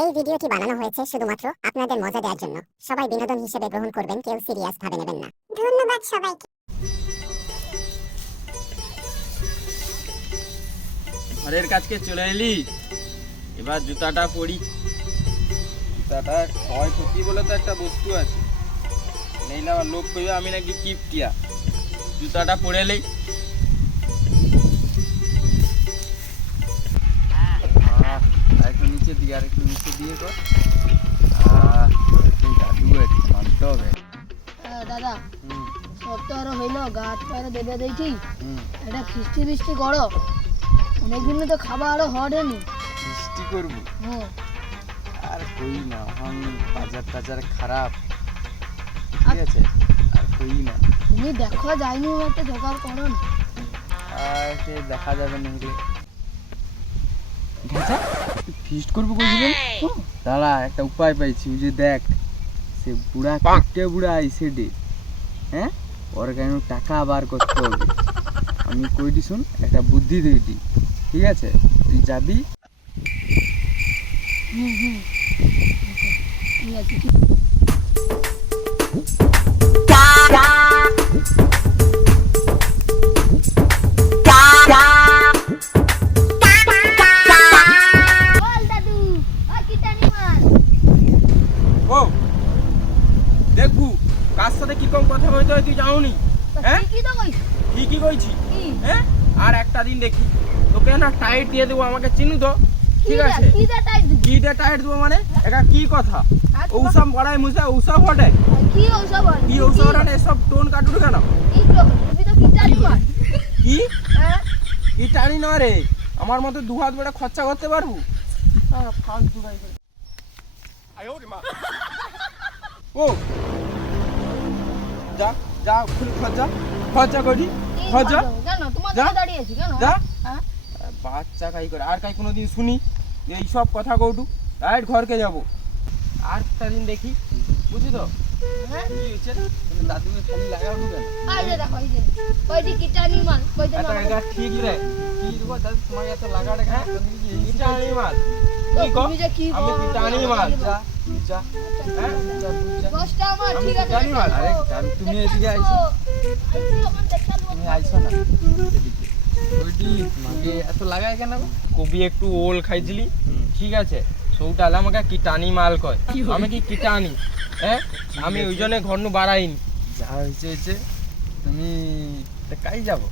এই ভিডিওটি বানানো হয়েছে শুধুমাত্র আপনাদের মজা দেওয়ার জন্য। সবাই বিনোদন হিসেবে গ্রহণ করবেন কেউ সিরিয়াস ভাবে নেবেন না। ধন্যবাদ সবাইকে। ঘরের কাছকে চলে এলি? এবার জুতাটা পরি। জুতাটা ক্ষয় ক্ষতি বলে তো একটা বস্তু আছে। নেইলে আবার লোক কইবে আমি নাকি কিপটিয়া। জুতাটা পরে এলেই নিচে দিকে আর একটু নিচে দিয়ে কর জাদু মানতে হবে। দাদা হুম। সপ্তাহ হইল গাছ পায়ে দেবে দেখি। এটা খিস্টি বৃষ্টি করো। অনেকদিন তো খাবার আরও হটেনি বৃষ্টি করব? হুম। আর কই না এখন বাজার টাজার খারাপ। ঠিক আছে? আর কই না। তুমি দেখো যাইনি একটা জোগাড় করো না। আর সে দেখা যাবে না আচ্ছা ফিস্ট করব কইছিলেন দাঁড়া একটা উপায় পাইছি ওই যে দেখ সে বুড়া কিটে বুড়া আইসে ডে হ্যাঁ ওর কেন টাকা বার করতে হবে আমি কইটি শুন একটা বুদ্ধি দিইটি ঠিক আছে তুই যাবি হুম হুম ঠিক আছে বলতে হয়? ঠিকই কইছি। হ্যাঁ? আর একটা দিন দেখি। তোকে না টাইট দিয়ে দেবো আমাকে চিনু তো। ঠিক আছে? কি টাইট দিবি? টাইট মানে? এটা কি কথা? ঔষধ পড়ায় মুসা ঔষধ ঘটে কি বল কি ঔষধ এসব টোন কাটুর কেন? কি কি? হ্যাঁ? টানি না রে। আমার মতো দু হাত বেড়া খরচা করতে পারব? ফালতু গাই ও। যা। যা খুল খরচা খরচা করি খরচা। যা। হ্যাঁ? বাচ্চা কাই করে আর কাই কোনোদিন শুনি এই সব কথা কৌটু ডাইরেক্ট ঘরকে যাব। আর একটা দিন দেখি বুঝি তো? হ্যাঁ? দাদুকে খালি লাগাও ঠিক রে? তোমাকে এত লাগাটা কিটানি মাল কি যে কি আমি মাল হ্যাঁ? তুমি এদিকে। তুমি না এদিকে। ওইটি এত লাগায় কেন কবি একটু ওল খাইছিলি? ঠিক আছে সৌটালে আমাকে কিটানি মাল কয়। আমি কি কিটানি? হ্যাঁ? আমি ওই জন্য ঘর নু বাড়াইনি। যা হয়েছে হয়েছে। তুমি কাই যাব?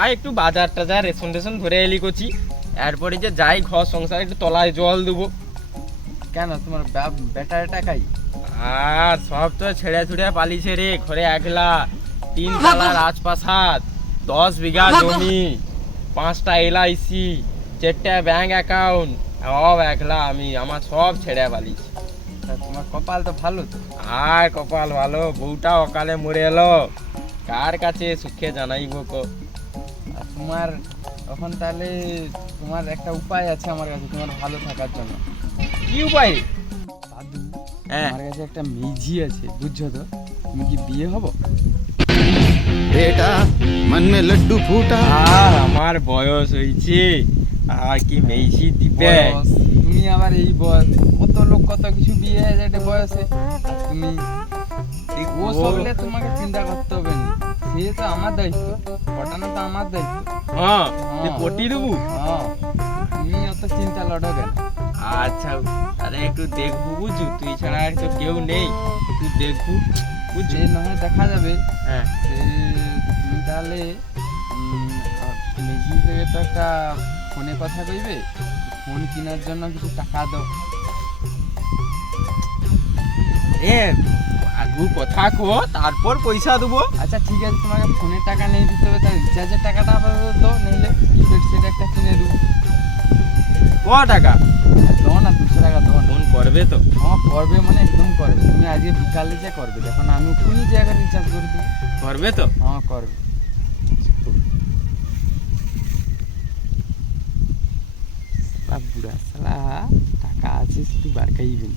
আর একটু বাজার টাজার রেশন টেশন ধরে এলি করছি এরপরে যে যাই ঘর সংসার একটু তলায় জল দেবো। কেন তোমার ব্যাটার টাকাই আর সব তো ছেড়ে ছুড়ে পালিছে রে ঘরে একলা তিন তলা রাজপ্রাসাদ দশ বিঘা জমি পাঁচটা এলআইসি চারটা ব্যাংক অ্যাকাউন্ট সব একলা আমি আমার সব ছেড়ে পালিছি। তোমার কপাল তো ভালো তো। আর কপাল ভালো বউটা অকালে মরে এলো। কার কাছে সুখে জানাইব কো? তোমার তখন তাহলে তোমার একটা উপায় আছে আমার কাছে তোমার ভালো থাকার জন্য। কি উপায় হ্যাঁ। আমার কাছে একটা মেজি আছে বুঝছ তো? তুমি কি বিয়ে হব? বেটা মন মে লাড্ডু ফুটা। আর আমার বয়স হয়েছে আর কি মেজি দিবে? তুমি আবার এই বয়স। কত লোক কত কিছু বিয়ে হয়ে যায় বয়সে। তুমি এই ও সবলে তোমাকে চিন্তা করতে হবে না। সে তো আমার দায়িত্ব পটানো তো আমার দায়িত্ব। হ্যাঁ, হ্যাঁ। পটি দেবু? হ্যাঁ। তুমি অত চিন্তা লড়ো কেন? আচ্ছা আরে একটু দেখব বুঝু তুই ছাড়া আর তো কেউ নেই। একটু দেখবু বুঝু নয় দেখা যাবে হ্যাঁ। তুমি তাহলে মেঝি থেকে তো একটা ফোনে কথা কইবে ফোন কেনার জন্য কিছু টাকা দাও। এ আগু কথা কো তারপর পয়সা দেবো। আচ্ছা ঠিক আছে তোমাকে ফোনের টাকা নেই দিতে হবে তাহলে রিচার্জের টাকাটা আপাতত দাও নইলে সেট একটা কিনে দেবো। ক টাকা? না টাকা ফোন করবে তো? হ্যাঁ করবে মানে একদম করবে। তুমি আজকে বিকালে যে করবে যখন আমি আগে রিচার্জ করে দিই। করবে তো? হ্যাঁ করবে। শালা বুড়া শালা টাকা আছে শুধু বারকাইবেন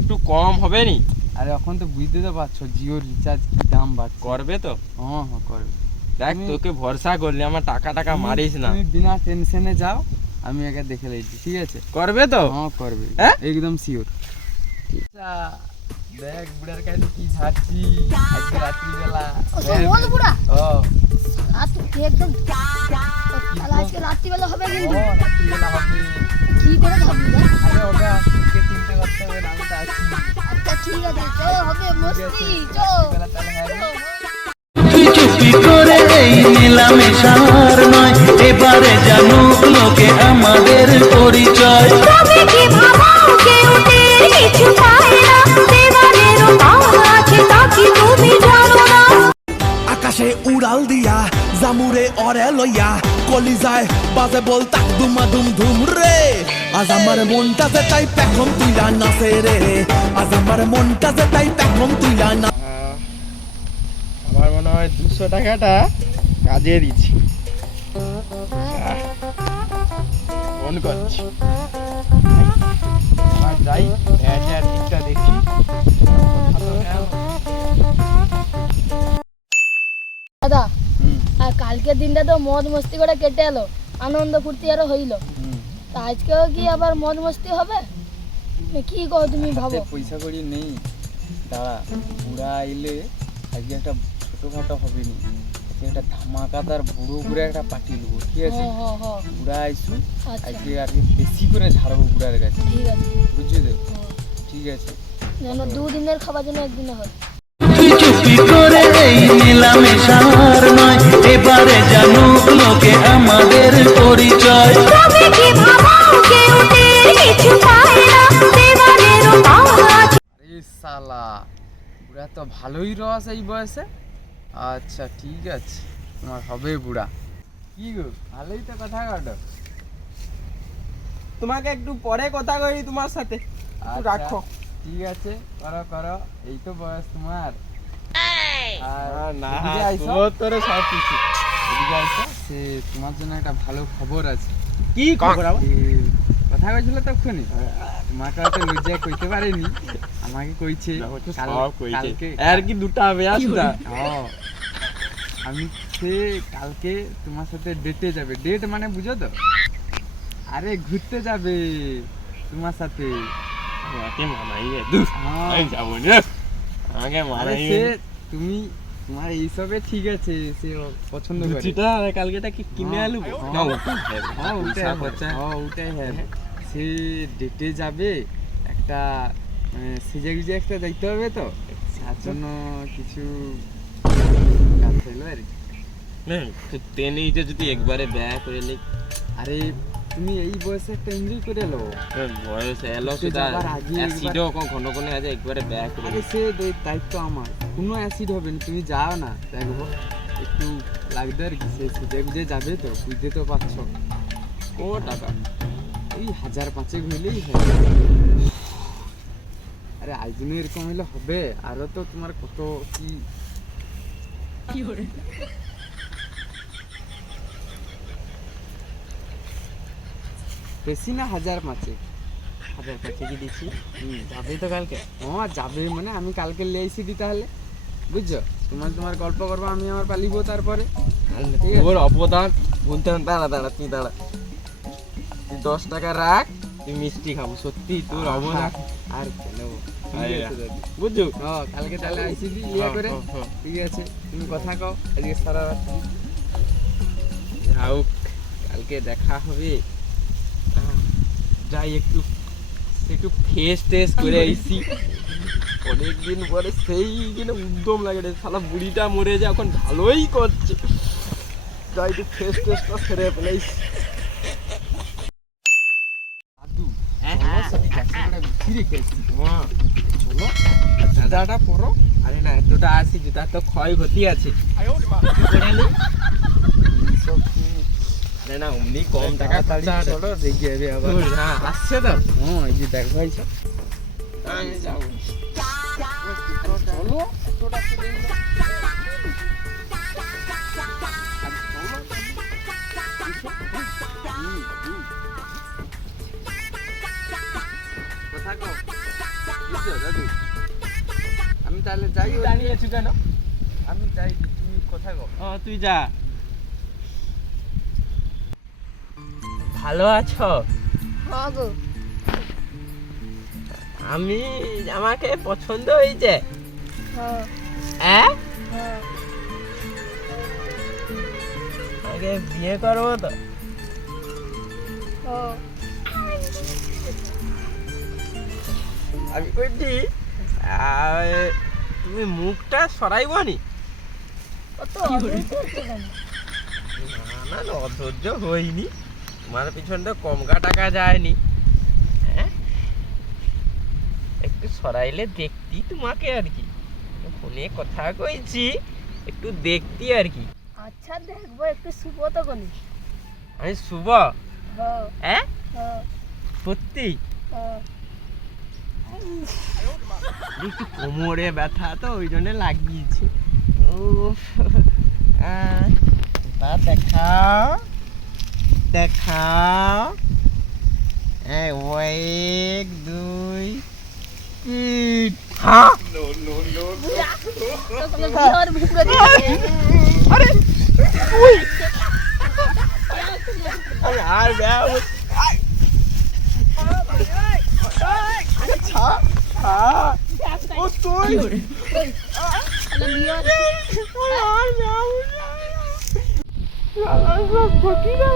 একটু কম হবে নি? আরে এখন তো বুঝতে তো পারছ জিও রিচার্জ কি দাম বাড়ছে। করবে তো? হ্যাঁ হ্যাঁ করবে। দেখ তোকে ভরসা করলে আমার টাকা টাকা মারিস না। তুমি বিনা টেনশনে যাও। আমি একে দেখে লইছি ঠিক আছে? করবে তো? হ্যাঁ করবে। হ্যাঁ? একদম শিওর দেখ বুড়ার কাছে কি ঝাড়ছি? আজকে রাত্রিবেলা। ও সব মদ বুড়া। ও। রাত একদম তাহলে আজকে রাত্রিবেলা হবে কিন্তু। রাত্রিবেলা হবে। কি করে রে? আরে ওকে আজকে চিন্তা করতে হবে আমি তো আছি। আচ্ছা ঠিক আছে চো হবে মস্তি চো। রাত্রিবেলা তাহলে হ্যাঁ। চুপি করে এই মেলামেশার নয়? এবারে জানুক লোকে আমাদের পরিচয়। তবে কি ভাবাও কেউ টের কিছু পায় না। দেওয়ালেরও পাওয়া আছে তা কি তুমি জানো না। আকাশে উড়াল দিয়া জামুরে অরে লইয়া কলি যায় বাজে বল তাক দুমা দুম ধুম রে। আজ আমার মনটা যে তাই পেখম তুইলা নাচে রে। আজ আমার মনটা যে তাই পেখম তুইলা না আমার মনে হয় দুশো টাকাটা কাজে দিচ্ছি ফোন করছি যাই ভ্যানের দিকটা দেখি। দাদা আর কালকের দিনটা তো মদ মস্তি করে কেটে এলো আনন্দ ফুর্তি আরও হইল। তা আজকেও কি আবার মদ মস্তি হবে? কি কো তুমি ভাবো? পয়সা নেই। দাঁড়া বুড়া আইলে আজকে একটা ছোটখাটো হবে নি আজকে একটা ধামাকাদার বুড়ো করে একটা পার্টি নেব ঠিক আছে? হ্যাঁ হ্যাঁ হ্যাঁ। বুড়া আইসু আচ্ছা। আজকে আজকে বেশি করে ঝাড়বো বুড়ার কাছে। ঠিক আছে। বুঝছ তো। ঠিক আছে। যেন দুদিনের খাবার জন্য একদিনে হয়। চুপি চুপি করে এই মেলামেশার নয় এবারে জানুক লোকে আমাদের পরিচয়। তবে কি ভাবাও কেউ কিছু পায় না দেওয়ালেরও পাওয়া আছে আরে সালা বুড়া তো ভালোই রস এই বয়সে। আচ্ছা ঠিক আছে। তোমার হবে বুড়া। কি গো ভালোই তো কথা কাটো। তোমাকে একটু পরে কথা কই তোমার সাথে। একটু আচ্ছা, রাখো। ঠিক আছে করো করো। এই তো বয়স তোমার। আর না। তোর সব কিছু সে তোমার জন্য একটা ভালো খবর আছে। কি খবর আবার? কথা কইছিল তখনই তোমাকে হয়তো লজ্জায় কইতে পারেনি আমাকে কইছে সব কইছে। আর কি দুটা হবে আমি সে কালকে তোমার সাথে ডেটে যাবে। ডেট মানে বুঝো তো? আরে ঘুরতে যাবে তোমার সাথে। আমাকে মানাই রে দূর। আমি যাব না। আমাকে আরে মানাই তুমি তোমার এইসবে ঠিক আছে সে পছন্দ করে লুচিটা আর কালকেটা কি কিনে হ্যাঁ। আলু না ওটা হ্যাঁ ওটাই। হ্যাঁ ওটাই হবে সে ডেটে যাবে একটা মানে সেজে গুজে একটা যাইতে হবে তো তার জন্য কিছু কাজ ছিল আর কি। ট্রেনে যদি একবারে ব্যয় করে নিই আরে তুমি এই বয়সে একটা এনজয় করে লো বয়স এলো সেটা অ্যাসিডও ঘন ঘন আছে একবারে ব্যয় করে আরে সে দায়িত্ব আমার। কোনো অ্যাসিড হবে না তুমি যাও না দেখব। একটু লাগবে আর কি সে সেজে গুজে যাবে তো বুঝতে তো পারছ। ও টাকা। এই হাজার পাঁচেক হইলেই হবে আরে আইজনে এরকম হইলে হবে আরও তো তোমার কত কি বেশি না হাজার পাঁচেক। হাজার কি দিচ্ছি। হুম যাবে তো কালকে। ও যাবে মানে আমি কালকে লিয়ে আইসি দি তাহলে। বুঝছ? তোমার তোমার গল্প করব আমি আমার পালিব তারপরে। ঠিক আছে? তোর অবদান বলতে দাঁড়া দাঁড়া তুই দাঁড়া। তুই দশ টাকা রাখ তুই মিষ্টি খাব। সত্যি তোর অবদান। আর কেন বুঝছ? কালকে তাহলে আইসি দি লিয়া করে। হ্যাঁ, হ্যাঁ, ঠিক আছে তুমি কথা কও। আজকে সারা যাও কালকে দেখা হবে। যাই একটু একটু ফেস টেস করে আইসি অনেকদিন পরে সেই কিনা উদ্যম লাগে রে শালা বুড়িটা মরে যে এখন ভালোই করছে। যাই একটু ফেস টেসটা সেরে ফেলাইছি হ্যাঁ চলো দাদাটা পড়ো আরে না এতটা আসি জুতা তো ক্ষয় ক্ষতি আছে নি? সব তুমি আরে না অমনি কম টাকা তাড়াতাড়ি খরচা আছে। চলো রেগে যাবে আবার হ্যাঁ আসছে তো হ্যাঁ এই যে দেখো ভাইছো আমি যাব চলো এতটা তো দেরি না। আর চলো। হুম, হুম। কথা কও। বুঝছ দাদু আমি তাহলে যাই ওদিকে। দাঁড়িয়ে আছো কেন আমি যাই তুমি কথা কও ও তুই যা ভালো আছো? হ্যাঁ গো। আমি আমাকে পছন্দ হয়েছে? হ্যাঁ। হ্যাঁ। আগে বিয়ে করব তো। আমি কইছি তুমি মুখটা সরাইবো নি না না অধৈর্য হইনি। তোমার পিছনে তো কমকা টাকা যায়নি। হ্যাঁ? একটু সরাইলে দেখতি তোমাকে আর কি। ফোনে কথা কইছি একটু দেখতি আর কি। আচ্ছা দেখব একটু শুভ তো কোনি আমি শুভ? হ্যাঁ? সত্যি? একটু কোমরে ব্যথা তো ওই জন্য লাগিয়েছি। ও বা দেখাও। এক দুই তিন। হ্যাঁ? আরে আর ছা ছা। ও তুই তাহলে বিয়ে হওয়ার- আর ব্যাও লালা সব ফকিরা